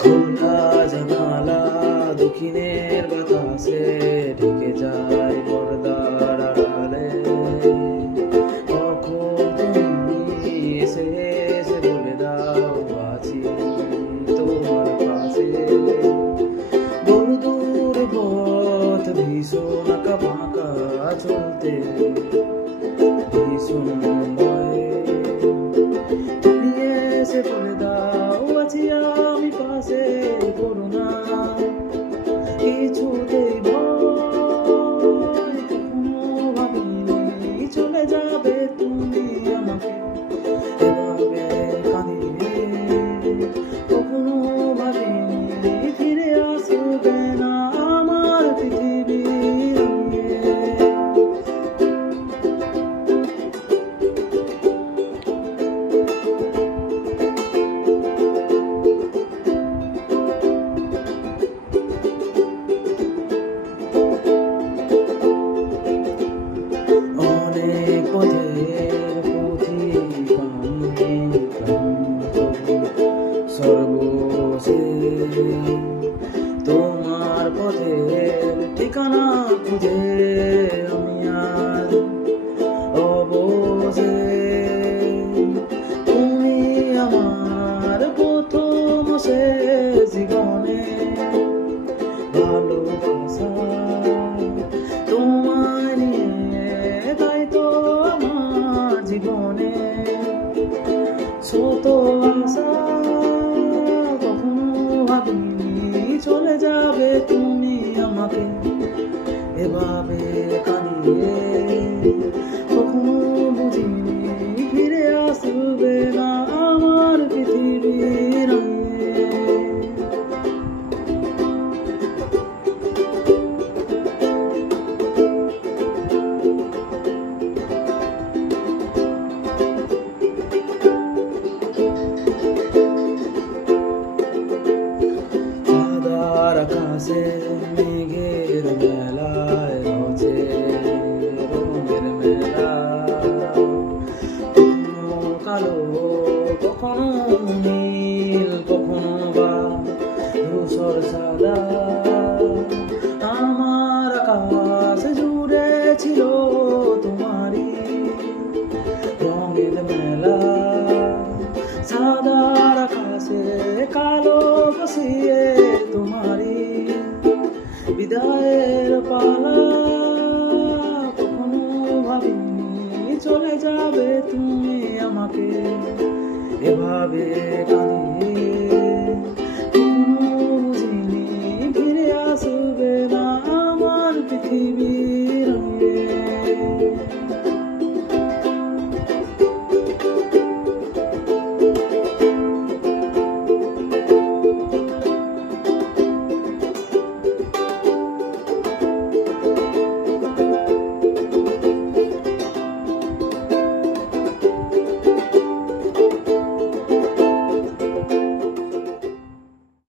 খোলা জানালা দক্ষিণের বাতাসে ঢেকে যায় পর্দার আড়ালে। কখন তুমি এসে এসে বলে দাও আছি তোমার পাশে। বহুদূর পথ ভীষণ আঁকা বাঁকা চলতে ভীষণ ভয়ে। তুমি এসে বলে দাও আছি আমি পাশে, করুণা কিছুতেই ভয় কখনো ভাবিনি চলে যাবে তুমি আমাকে এভাবে কাঁদিয়ে। কখনো ভাবিনি ফিরে আসবে না আমার পৃথিবী। অনেক পথের পথিক আমি ক্লান্ত সর্বশেষ তোমার পথের ঠিকানা খুঁজে আমি আজ অবশেষ। তুমি আমার প্রথম শেষ জীবনে ভালোবাসা তোমায় নিয়ে, তাই তো আমার জীবনে শত আশা। কখনো ভাবিনি চলে যাবে তুমি আমাকে এভাবে কাঁদিয়ে। কখনো বুঝিনি ফিরে আসবে না আমার পৃথিবীর আকাশে মেঘের মেলায় হচ্ছে রঙের মেলা। কখনো কালো কখনো নীল কখনো বা ধূসর সাদা। আমার আকাশ জুড়ে ছিল তোমারই রঙের মেলা। সাদার আকাশে কালো বসিয়ে তোমারই বিদায়ের পালা। কখনো ভাবিনি চলে যাবে তুমি আমাকে এভাবে কাঁদিয়ে।